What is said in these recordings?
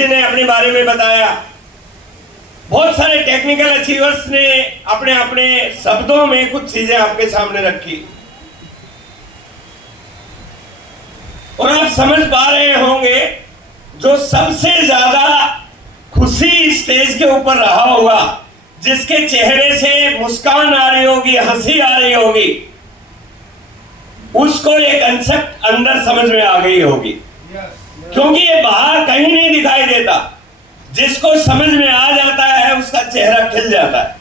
जी ने अपने बारे में बताया, बहुत सारे टेक्निकल अचीवर्स ने अपने अपने शब्दों में कुछ चीजें आपके सामने रखी, और आप समझ पा रहे होंगे जो सबसे ज्यादा खुशी स्टेज के ऊपर रहा होगा, जिसके चेहरे से मुस्कान आ रही होगी, हंसी आ रही होगी, उसको एक कंसेप्ट अंदर समझ में आ गई होगी, क्योंकि ये बाहर कहीं नहीं दिखाई देता। जिसको समझ में आ जाता है उसका चेहरा खिल जाता है।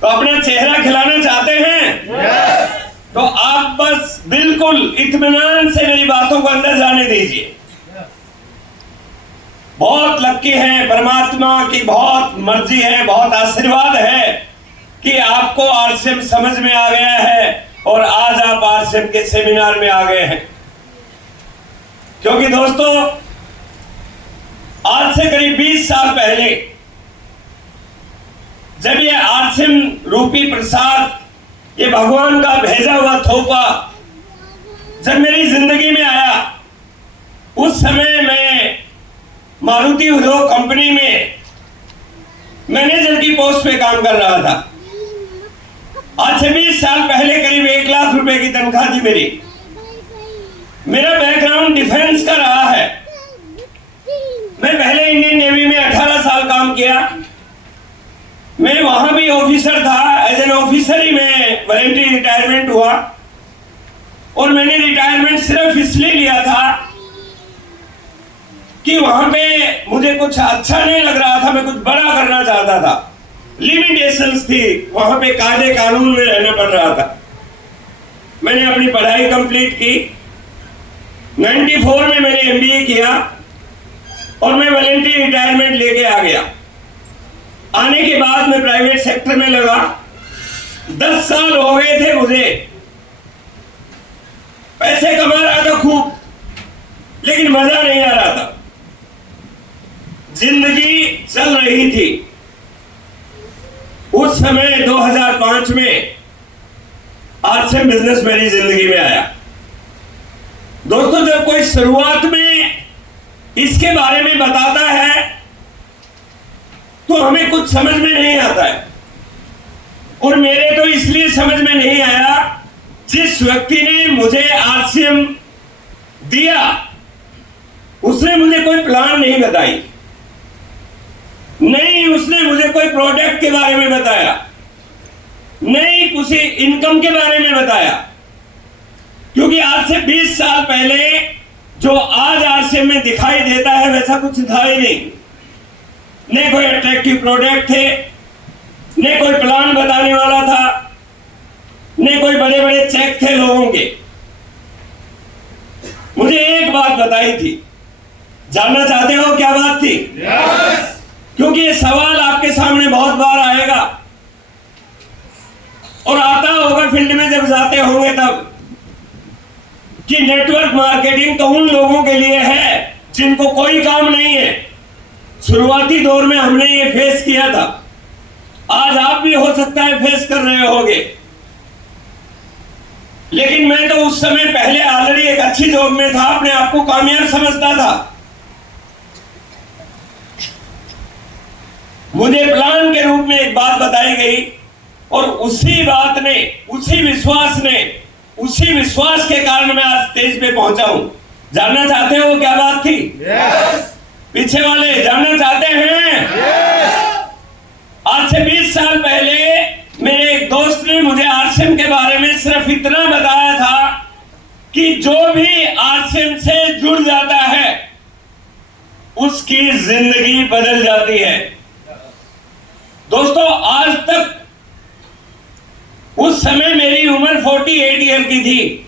तो अपना चेहरा खिलाना चाहते हैं तो आप बस बिल्कुल इत्मीनान से मेरी बातों को अंदर जाने दीजिए। बहुत लक्की है, परमात्मा की बहुत मर्जी है, बहुत आशीर्वाद है कि आपको आरसीएम समझ में आ गया है और आज आप आरसीएम के सेमिनार में आ गए हैं। क्योंकि दोस्तों, आज से करीब 20 साल पहले जब ये आरसीएम रूपी प्रसाद, ये भगवान का भेजा हुआ थोपा जब मेरी जिंदगी में आया, उस समय मैं मारुति उद्योग कंपनी में मैनेजर की पोस्ट पे काम कर रहा था। आज से 20 साल पहले करीब 1 लाख रुपए की तनख्वाह थी मेरी। मेरा बैकग्राउंड डिफेंस का रहा है। मैं पहले इंडियन नेवी में 18 साल काम किया। मैं वहां भी ऑफिसर था। एज एन ऑफिसर ही मैं वॉलंटरी रिटायरमेंट हुआ, और मैंने रिटायरमेंट सिर्फ इसलिए लिया था कि वहां पे मुझे कुछ अच्छा नहीं लग रहा था, मैं कुछ बड़ा करना चाहता था। लिमिटेशंस थी, वहां पे कायदे कानून में रहना पड़ रहा था। मैंने अपनी पढ़ाई कंप्लीट की। 94 में मैंने एमबीए किया और मैं वॉलंटरी रिटायरमेंट लेके आ गया। आने के बाद मैं प्राइवेट सेक्टर में लगा। 10 साल हो गए थे मुझे। पैसे कमा रहा था खूब, लेकिन मजा नहीं आ रहा था। जिंदगी चल रही थी। उस समय 2005 में आरसीएम बिजनेस मेरी जिंदगी में आया। दोस्तों, जब कोई शुरुआत में इसके बारे में बताता है तो हमें कुछ समझ में नहीं आता है, और मेरे तो इसलिए समझ में नहीं आया, जिस व्यक्ति ने मुझे आरसीएम दिया उसने मुझे कोई प्लान नहीं बताई, नहीं उसने मुझे कोई प्रोडक्ट के बारे में बताया, नहीं किसी इनकम के बारे में बताया। क्योंकि आज से 20 साल पहले जो आज आरसीएम में दिखाई देता है वैसा कुछ था ही नहीं। न कोई अट्रैक्टिव प्रोडक्ट थे, न कोई प्लान बताने वाला था, न कोई बड़े बड़े चेक थे लोगों के। मुझे एक बात बताई थी। जानना चाहते हो क्या बात थी? क्योंकि ये सवाल आपके सामने बहुत बार आएगा, और आता होगा फील्ड में जब जाते होंगे तब, कि नेटवर्क मार्केटिंग तो उन लोगों के लिए है जिनको कोई काम नहीं है। शुरुआती दौर में हमने ये फेस किया था। आज आप भी हो सकता है फेस कर रहे होगे, लेकिन मैं तो उस समय पहले ऑलरेडी एक अच्छी जॉब में था, अपने आप को कामयाब समझता था। मुझे प्लान के रूप में एक बात बताई गई, और उसी बात ने, उसी विश्वास के कारण मैं आज स्टेज पे पहुंचा हूं। जानना चाहते हो क्या बात थी? पीछे वाले जानना चाहते हैं? आज से 20 साल पहले मेरे एक दोस्त ने मुझे आरसीएम के बारे में सिर्फ इतना बताया था कि जो भी आरसीएम से जुड़ जाता है उसकी जिंदगी बदल जाती है। दोस्तों, आज तक, उस समय मेरी उम्र 48 ईयर की थी,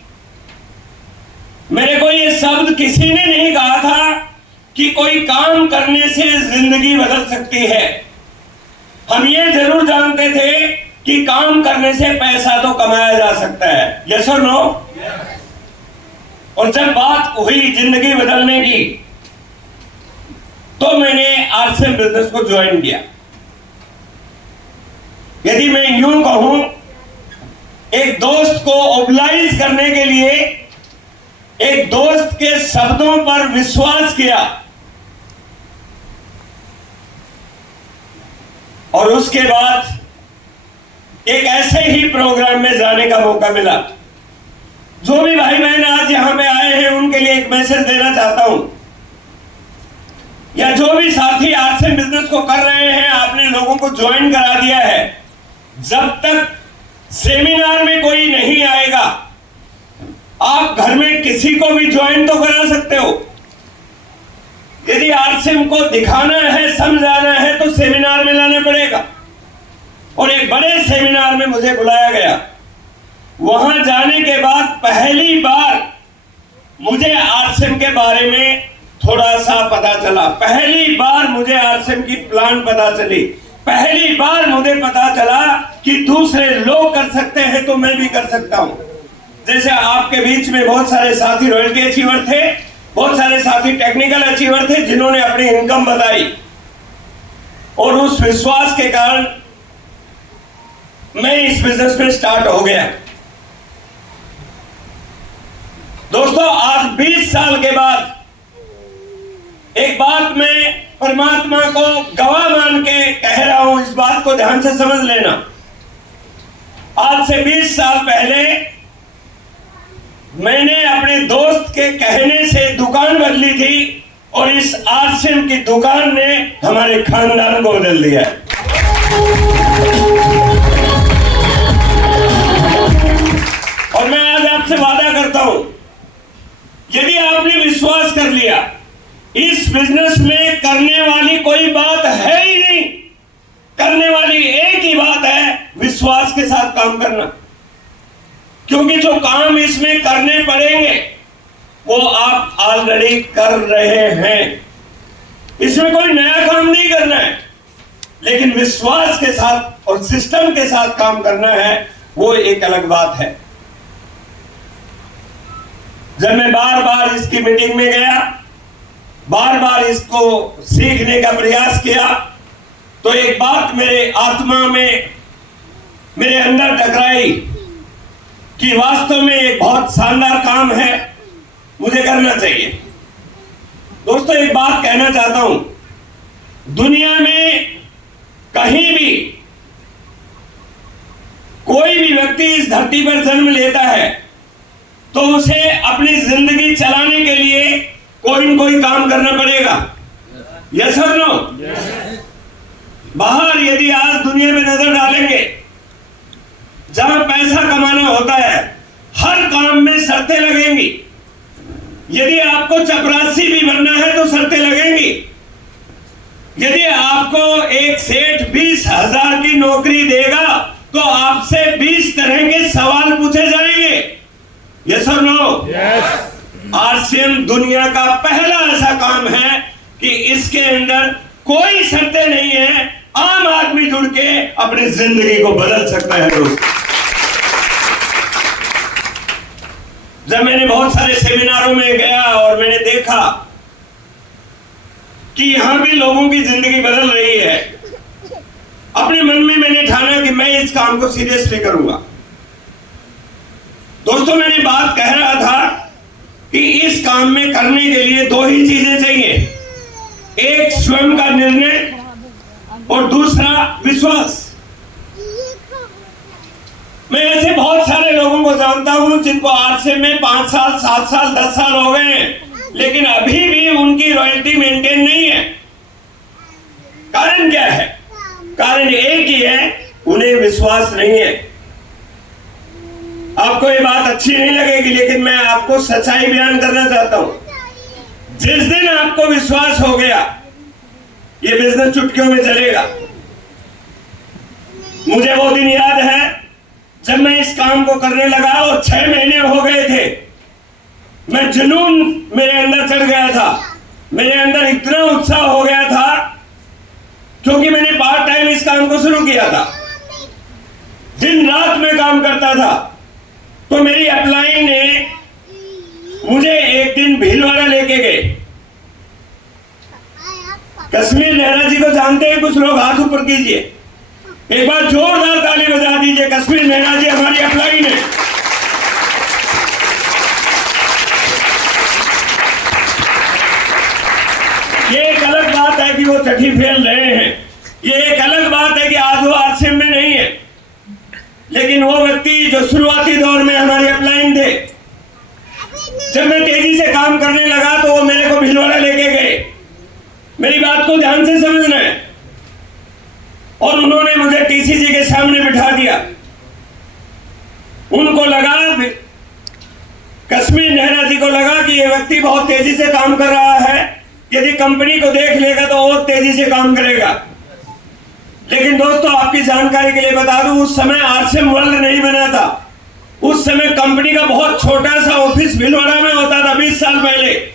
मेरे को ये शब्द किसी ने नहीं कहा था कि कोई काम करने से जिंदगी बदल सकती है। हम ये जरूर जानते थे कि काम करने से पैसा तो कमाया जा सकता है। यस और नो? और जब बात हुई जिंदगी बदलने की, तो मैंने आरसीएम बिजनेस को ज्वाइन किया। यदि मैं यूं कहूं, एक दोस्त को ओबलाइज करने के लिए एक दोस्त के शब्दों पर विश्वास किया, और उसके बाद एक ऐसे ही प्रोग्राम में जाने का मौका मिला। जो भी भाई बहन आज यहां पे आए हैं उनके लिए एक मैसेज देना चाहता हूं, या जो भी साथी आरसीएम बिजनेस को कर रहे हैं, आपने लोगों को ज्वाइन करा दिया है, जब तक सेमिनार में कोई नहीं आएगा आप घर में किसी को भी ज्वाइन तो करा सकते हो। यदि आरसीएम को दिखाना है, समझाना है, तो सेमिनार में लाना पड़ेगा। और एक बड़े सेमिनार में मुझे बुलाया गया। वहां जाने के बाद पहली बार मुझे आरसीएम के बारे में थोड़ा सा पता चला। पहली बार मुझे आरसीएम की प्लान पता चली। पहली बार मुझे पता चला कि दूसरे लोग कर सकते हैं तो मैं भी कर सकता हूं। जैसे आपके बीच में बहुत सारे साथी रॉयल्टी अचीवर थे, बहुत सारे साथी टेक्निकल अचीवर थे जिन्होंने अपनी इनकम बताई, और उस विश्वास के कारण मैं इस बिजनेस में स्टार्ट हो गया। दोस्तों, आज 20 साल के बाद एक बात मैं परमात्मा को गवाह मान के कह रहा हूं, इस बात को ध्यान से समझ लेना। आज से 20 साल पहले मैंने अपने दोस्त के कहने से दुकान बदली थी, और इस आरसीएम की दुकान ने हमारे खानदान को बदल दिया है। और मैं आज आपसे वादा करता हूं, यदि आपने विश्वास कर लिया, इस बिजनेस में करने वाली कोई बात है ही नहीं। करने वाली एक ही बात है, विश्वास के साथ काम करना। क्योंकि जो काम इसमें करने पड़ेंगे वो आप ऑलरेडी कर रहे हैं। इसमें कोई नया काम नहीं करना है, लेकिन विश्वास के साथ और सिस्टम के साथ काम करना है, वो एक अलग बात है। जब मैं बार बार इसकी मीटिंग में गया, बार बार इसको सीखने का प्रयास किया, तो एक बात मेरे आत्मा में, मेरे अंदर टकराई कि वास्तव में एक बहुत शानदार काम है, मुझे करना चाहिए। दोस्तों, एक बात कहना चाहता हूं, दुनिया में कहीं भी कोई भी व्यक्ति इस धरती पर जन्म लेता है तो उसे अपनी जिंदगी चलाने के लिए कोई न कोई काम करना पड़ेगा। यस और नो? बाहर यदि आज दुनिया में नजर डालेंगे, जहां पैसा कमाना होता है, हर काम में शर्तें लगेंगी। यदि आपको चपरासी भी बनना है तो शर्तें लगेंगी। यदि आपको एक सेठ 20,000 की नौकरी देगा तो आपसे 20 तरह के सवाल पूछे जाएंगे। यस और नो? यस। आरसीएम दुनिया का पहला ऐसा काम है कि इसके अंदर कोई शर्तें नहीं है, आम आदमी जुड़ के अपनी जिंदगी को बदल सकता है। दोस्तों, जब मैंने बहुत सारे सेमिनारों में गया और मैंने देखा कि यहां भी लोगों की जिंदगी बदल रही है, अपने मन में मैंने ठाना कि मैं इस काम को सीरियसली करूंगा। दोस्तों, मैंने बात कह रहा था कि इस काम में करने के लिए दो ही चीजें चाहिए, एक स्वयं का निर्णय और दूसरा विश्वास। मैं ऐसे बहुत सारे लोगों को जानता हूं जिनको आरसीएम में 5 साल, 7 साल, 10 साल हो गए हैं, लेकिन अभी भी उनकी रॉयल्टी मेंटेन नहीं है। कारण क्या है? कारण एक ही है, उन्हें विश्वास नहीं है। आपको ये बात अच्छी नहीं लगेगी, लेकिन मैं आपको सच्चाई बयान करना चाहता हूं। जिस दिन आपको विश्वास हो गया, ये बिजनेस चुटकियों में चलेगा। मुझे वो दिन याद है जब मैं इस काम को करने लगा और 6 महीने हो गए थे। मैं जुनून मेरे अंदर चढ़ गया था, मेरे अंदर इतना उत्साह हो गया था, क्योंकि मैंने पार्ट टाइम इस काम को शुरू किया था। दिन रात में काम करता था। तो मेरी अपलाइन ने मुझे एक दिन भीलवाड़ा लेके गए। कश्मीर नेहरा जी को जानते हैं कुछ लोग? हाथ ऊपर कीजिए, एक बार जोरदार ताली बजा दीजिए। कश्मीर नेहरा जी हमारी अपलाइन है। ये एक अलग बात है कि वो छठी फेल रहे हैं, ये एक अलग बात है आज वो आरसीएम में नहीं है, लेकिन वो व्यक्ति जो शुरुआती दौर में हमारे अपलाइन थे, जब मैं तेजी से काम करने लगा तो वो मेरे को भीलवाड़ा लेके गए। मेरी बात को ध्यान से समझना है। और उन्होंने मुझे टीसीजी के सामने बिठा दिया। उनको लगा, कश्मीर नेहरा जी को लगा कि ये व्यक्ति बहुत तेजी से काम कर रहा है, यदि कंपनी को देख लेगा तो और तेजी से काम करेगा। लेकिन दोस्तों, आपकी जानकारी के लिए बता दूं, उस समय आरसीएम वर्ल्ड नहीं बना था। उस समय कंपनी का बहुत छोटा सा ऑफिस भीलवाड़ा में होता था 20 साल पहले।